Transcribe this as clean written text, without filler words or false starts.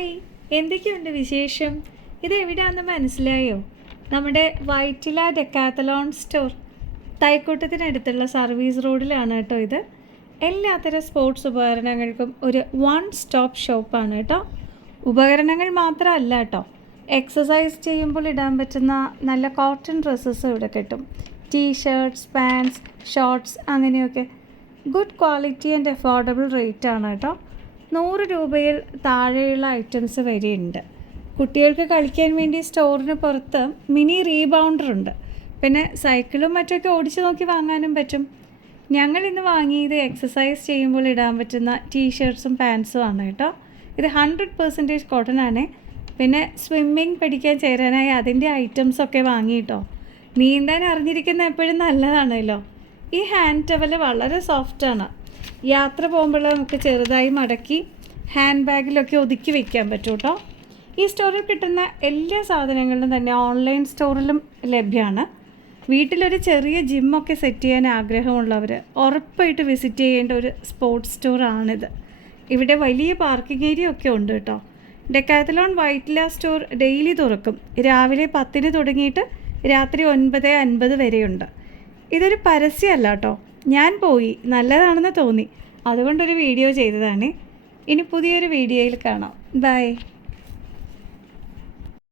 Hi, എന്തൊക്കെയുണ്ട് വിശേഷം? ഇത് എവിടെയാണെന്ന് മനസ്സിലായോ? നമ്മുടെ വൈറ്റില ഡെക്കാത്തലോൺ സ്റ്റോർ തൈക്കൂട്ടത്തിനടുത്തുള്ള സർവീസ് റോഡിലാണ് കേട്ടോ ഇത്. എല്ലാത്തരം സ്പോർട്സ് ഉപകരണങ്ങൾക്കും ഒരു വൺ സ്റ്റോപ്പ് ഷോപ്പാണ് കേട്ടോ. ഉപകരണങ്ങൾ മാത്രമല്ല കേട്ടോ, എക്സസൈസ് ചെയ്യുമ്പോൾ ഇടാൻ പറ്റുന്ന നല്ല കോട്ടൺ ഡ്രസ്സസ് ഇവിടെ കിട്ടും. ടീഷർട്ട്സ്, പാൻസ്, ഷോർട്ട്സ് അങ്ങനെയൊക്കെ good quality and affordable rate ആണ് കേട്ടോ. 100 രൂപയിൽ താഴെയുള്ള ഐറ്റംസ് വരെയുണ്ട്. കുട്ടികൾക്ക് കളിക്കാൻ വേണ്ടി സ്റ്റോറിന് പുറത്ത് മിനി റീബൗണ്ടറുണ്ട്. പിന്നെ സൈക്കിളും മറ്റൊക്കെ ഓടിച്ച് നോക്കി വാങ്ങാനും പറ്റും. ഞങ്ങൾ ഇന്ന് വാങ്ങിയത് എക്സസൈസ് ചെയ്യുമ്പോൾ ഇടാൻ പറ്റുന്ന ടീഷർട്ട്സും പാൻസും ആണ് കേട്ടോ. ഇത് 100% കോട്ടൺ ആണ്. പിന്നെ സ്വിമ്മിങ് പഠിക്കാൻ ചേരാനായി അതിൻ്റെ ഐറ്റംസൊക്കെ വാങ്ങിയിട്ടോ. നീന്താൻ അറിഞ്ഞിരിക്കുന്ന എപ്പോഴും നല്ലതാണല്ലോ. ഈ ഹാൻഡ് ടവൽ വളരെ സോഫ്റ്റാണ്. യാത്ര പോകുമ്പോൾ നമുക്ക് ചെറുതായി മടക്കി ഹാൻഡ് ബാഗിലൊക്കെ ഒതുക്കി വയ്ക്കാൻ പറ്റും കേട്ടോ. ഈ സ്റ്റോറിൽ കിട്ടുന്ന എല്ലാ സാധനങ്ങളും തന്നെ ഓൺലൈൻ സ്റ്റോറിലും ലഭ്യമാണ്. വീട്ടിലൊരു ചെറിയ ജിമ്മൊക്കെ സെറ്റ് ചെയ്യാൻ ആഗ്രഹമുള്ളവർ ഉറപ്പായിട്ട് വിസിറ്റ് ചെയ്യേണ്ട ഒരു സ്പോർട്സ് സ്റ്റോറാണിത്. ഇവിടെ വലിയ പാർക്കിംഗ് ഏരിയ ഒക്കെ ഉണ്ട് കേട്ടോ. ഡെക്കാത്തലോൺ വൈറ്റില സ്റ്റോർ ഡെയിലി തുറക്കും. രാവിലെ 10 തുടങ്ങിയിട്ട് രാത്രി 9:50 വരെയുണ്ട്. ഇതൊരു പരസ്യമല്ല കേട്ടോ, ഞാൻ പോയി നല്ലതാണെന്ന് തോന്നി, അതുകൊണ്ടൊരു വീഡിയോ ചെയ്തതാണ്. ഇനി പുതിയൊരു വീഡിയോയിൽ കാണാം. ബൈ.